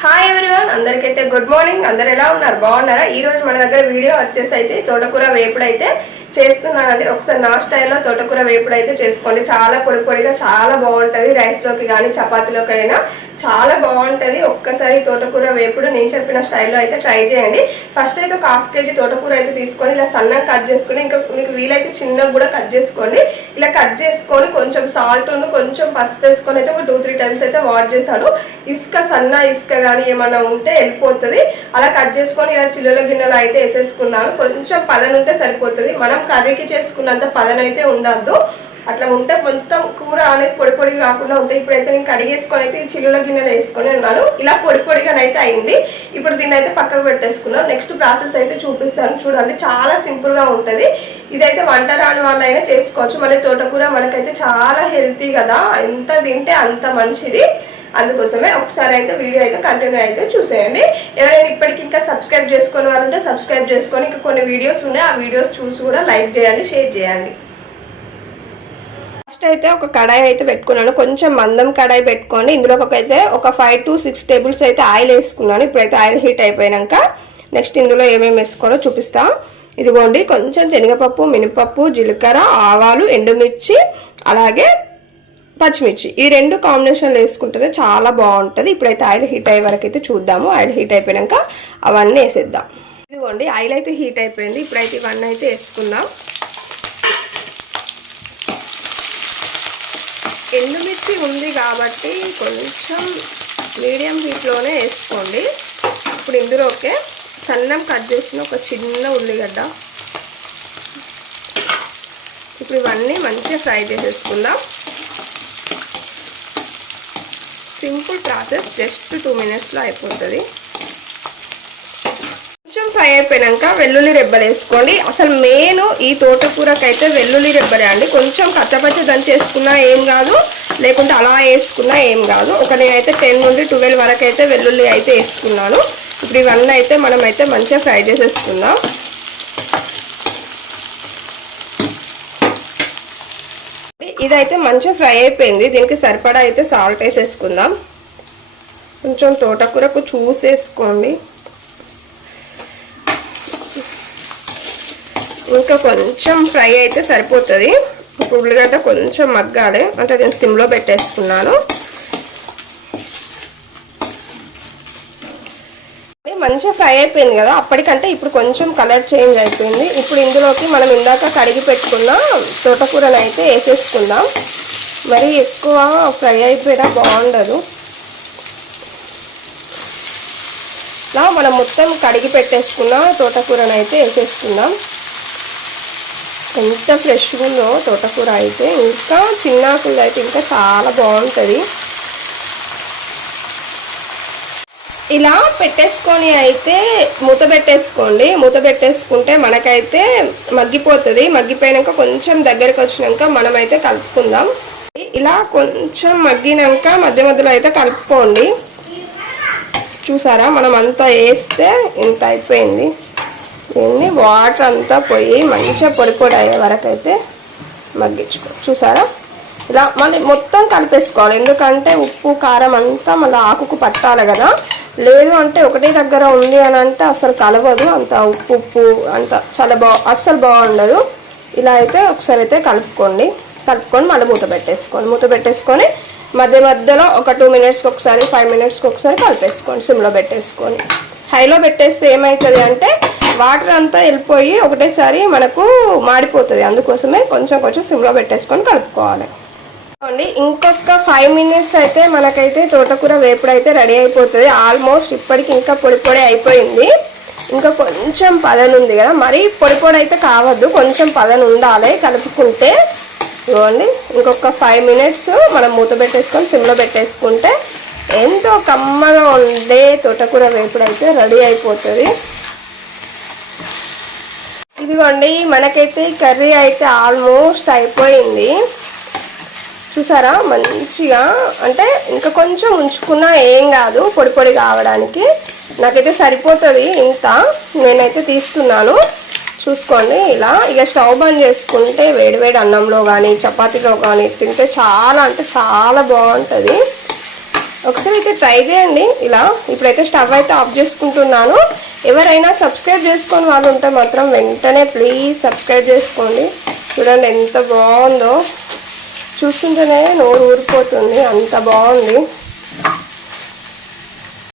Hi everyone, అందరికైతే good morning. అందరు ఎలా ఉన్నారు? బాగున్నారా? ఈ రోజు మన దగ్గర వీడియో వచ్చేసి అయితే తోటకూర వేపుడు అయితే చేస్తున్నానండి. ఒకసారి నా స్టైల్లో తోటకూర వేపుడు అయితే చేసుకోండి. చాలా పొడి పొడిగా చాలా బాగుంటుంది. రైస్లోకి కానీ చపాతీలోకి అయినా చాలా బాగుంటుంది. ఒక్కసారి తోటకూర వేపుడు నేను చెప్పిన స్టైల్లో అయితే ట్రై చేయండి. ఫస్ట్ అయితే ఒక ½ కేజీ తోటకూర అయితే తీసుకొని ఇలా సన్నగా కట్ చేసుకొని, ఇంకా మీకు వీలైతే చిన్నగా కూడా కట్ చేసుకోండి. ఇలా కట్ చేసుకొని కొంచెం సాల్ట్ కొంచెం పసుపు వేసుకొని అయితే ఒక 2-3 టైమ్స్ అయితే వాష్ చేశాను. ఇసుక సన్న ఇసుక కానీ ఏమన్నా ఉంటే వెళ్ళిపోతుంది. అలా కట్ చేసుకొని ఇలా చిల్లుల గిన్నెలో అయితే వేసేసుకున్నాను. కొంచెం పదన ఉంటే సరిపోతుంది. మనం కర్రీకి చేసుకున్నంత పదన అయితే ఉండద్దు. అట్లా ఉంటే మొత్తం కూర అనేది పొడి పొడిగా కాకుండా ఉంటాయి. ఇప్పుడైతే నేను కడిగేసుకొని అయితే ఈ చిల్లుల గిన్నెలు వేసుకొని ఉన్నాను. ఇలా పొడి పొడిగానైతే అయింది. ఇప్పుడు దీన్ని అయితే పక్కకు పెట్టేసుకున్నాను. నెక్స్ట్ ప్రాసెస్ అయితే చూపిస్తాను చూడండి. చాలా సింపుల్గా ఉంటుంది. ఇదైతే వంట రాని వాళ్ళైనా చేసుకోవచ్చు. మళ్ళీ తోటకూర మనకైతే చాలా హెల్తీ కదా, ఎంత తింటే అంత మంచిది. అందుకోసమే ఒకసారి అయితే వీడియో అయితే కంటిన్యూ అయితే చూసేయండి. ఎవరైనా ఇప్పటికి ఇంకా సబ్స్క్రైబ్ చేసుకునే వాళ్ళు ఉంటే సబ్స్క్రైబ్ చేసుకొని, ఇంకా కొన్ని వీడియోస్ ఉన్నాయి, ఆ వీడియోస్ చూసి కూడా లైక్ చేయండి, షేర్ చేయండి. ఫస్ట్ అయితే ఒక కడాయి అయితే పెట్టుకున్నాను. కొంచెం మందం కడాయి పెట్టుకోండి. ఇందులోకి అయితే ఒక 5 to 6 టేబుల్స్ అయితే ఆయిల్ వేసుకున్నాను. ఇప్పుడైతే ఆయిల్ హీట్ అయిపోయాక నెక్స్ట్ ఇందులో ఏమేమి వేసుకోవాలో చూపిస్తా. ఇదిగోండి, కొంచెం శనగపప్పు, మినపప్పు, జీలకర్ర, ఆవాలు, ఎండుమిర్చి, అలాగే పచ్చిమిర్చి. ఈ 2 కాంబినేషన్లు వేసుకుంటేనే చాలా బాగుంటుంది. ఇప్పుడైతే ఆయిల్ హీట్ అయ్యే వరకు అయితే చూద్దాము. ఆయిల్ హీట్ అయిపోయాక అవన్నీ వేసేద్దాం. ఇదిగోండి, ఆయిల్ అయితే హీట్ అయిపోయింది. ఇప్పుడైతే ఇవన్నీ అయితే వేసుకుందాం. ఎండుమిర్చి ఉంది కాబట్టి కొంచెం మీడియం హీట్లోనే వేసుకోండి. ఇప్పుడు ఇందులోకే సన్నం కట్ చేసిన ఒక చిన్న ఉల్లిగడ్డ. ఇప్పుడు ఇవన్నీ మంచిగా ఫ్రై చేసేసుకుందాం. సింపుల్ ప్రాసెస్, జస్ట్ 2 మినిట్స్లో అయిపోతుంది. కొంచెం ఫ్రై అయిపోయాక వెల్లుల్లి రెబ్బలు వేసుకోండి. అసలు మెయిన్ ఈ తోటకూరకైతే వెల్లుల్లి రెబ్బలే అండి. కొంచెం కచ్చపచ్చ దంచేసుకున్నా ఏం కాదు, లేకుంటే అలా వేసుకున్నా ఏం కాదు. నేనైతే 10 నుండి 12 వరకు అయితే వెల్లుల్లి అయితే వేసుకున్నాను. ఇప్పుడు ఇవన్నీ అయితే మనం అయితే మంచిగా ఫ్రై చేసేసుకుందాం. ఇదైతే మంచిగా ఫ్రై అయిపోయింది. దీనికి సరిపడా అయితే సాల్ట్ వేసేసుకుందాం. కొంచెం తోటకూరకు చూసేసుకోండి. ఇంకా కొంచెం ఫ్రై అయితే సరిపోతుంది. ఇప్పుడు ఉల్లిగడ్డ కొంచెం మగ్గాలి, అంటే నేను సిమ్లో పెట్టేసుకున్నాను. మంచిగా ఫ్రై అయిపోయింది కదా. అప్పటికంటే ఇప్పుడు కొంచెం కలర్ చేంజ్ అయిపోయింది. ఇప్పుడు ఇందులోకి మనం ఇందాక కడిగి పెట్టుకున్న తోటకూరను అయితే వేసేసుకుందాం. మరి ఎక్కువ ఫ్రై అయిపోయినా బాగుండదు. ఇలా మనం మొత్తం కడిగి పెట్టేసుకున్న తోటకూరను అయితే వేసేసుకుందాం. ఎంత ఫ్రెష్గా ఉందో తోటకూర అయితే, ఇంకా చిన్నాకులు అయితే ఇంకా చాలా బాగుంటుంది. ఇలా పెట్టేసుకొని అయితే మూత పెట్టేసుకోండి. మూత పెట్టేసుకుంటే మనకైతే మగ్గిపోతుంది. మగ్గిపోయాక కొంచెం దగ్గరకు వచ్చినాక మనమైతే కలుపుకుందాం. ఇలా కొంచెం మగ్గినాక మధ్య మధ్యలో అయితే కలుపుకోండి. చూసారా, మనం అంతా వేస్తే ఇంత అయిపోయింది. దీన్ని వాటర్ అంతా పోయి మంచిగా పొడి పొడి అయ్యే వరకు అయితే మగ్గించుకో. చూసారా, ఇలా మళ్ళీ మొత్తం కలిపేసుకోవాలి. ఎందుకంటే ఉప్పు కారం అంతా మళ్ళీ ఆకుకు పట్టాలి కదా. లేదు అంటే ఒకటే దగ్గర ఉంది అని అంటే అసలు కలవదు. అంత ఉప్పు అంత చాలా అస్సలు బాగుండదు. ఇలా అయితే ఒకసారి అయితే కలుపుకొని మళ్ళీ మూత పెట్టేసుకోండి. మూత పెట్టేసుకొని మధ్య మధ్యలో ఒక 2 మినిట్స్కి ఒకసారి, 5 మినిట్స్కి ఒకసారి కలిపేసుకోండి. సిమ్లో పెట్టేసుకొని. హైలో పెట్టేస్తే ఏమవుతుంది అంటే వాటర్ అంతా వెళ్ళిపోయి ఒకటేసారి మనకు మాడిపోతుంది. అందుకోసమే కొంచెం కొంచెం సిమ్లో పెట్టేసుకొని కలుపుకోవాలి. ఇంకొక 5 మినిట్స్ అయితే మనకైతే తోటకూర వేపుడు అయితే రెడీ అయిపోతుంది. ఆల్మోస్ట్ ఇప్పటికి ఇంకా పొడి పొడి అయిపోయింది. ఇంకా కొంచెం పదన ఉంది కదా, మరీ పొడి పొడి అయితే కావద్దు, కొంచెం పదన ఉండాలి కలుపుకుంటే. చూడండి, ఇంకొక 5 మినిట్స్ మనం మూత పెట్టేసుకొని సిమ్లో పెట్టేసుకుంటే ఎంతో కమ్మగా ఉండే తోటకూర వేపుడు అయితే రెడీ అయిపోతుంది. ఇదిగోండి, మనకైతే కర్రీ అయితే ఆల్మోస్ట్ అయిపోయింది. చూసారా, మంచిగా అంటే ఇంకా కొంచెం ఉంచుకున్నా ఏం కాదు పొడి పొడి కావడానికి. నాకైతే సరిపోతుంది ఇంత. నేనైతే తీస్తున్నాను, చూసుకోండి. ఇలా ఇక స్టవ్ బంద్ చేసుకుంటే వేడివేడి అన్నంలో కానీ చపాతీలో కానీ తింటే చాలా అంటే చాలా బాగుంటుంది. ఒకసారి అయితే ట్రై చేయండి ఇలా. ఇప్పుడైతే స్టవ్ అయితే ఆఫ్ చేసుకుంటున్నాను. ఎవరైనా సబ్స్క్రైబ్ చేసుకొని వాళ్ళు ఉంటే మాత్రం వెంటనే ప్లీజ్ సబ్స్క్రైబ్ చేసుకోండి. చూడండి ఎంత బాగుందో, చూస్తుంటేనే నోరు ఊరిపోతుంది, అంత బాగుంది.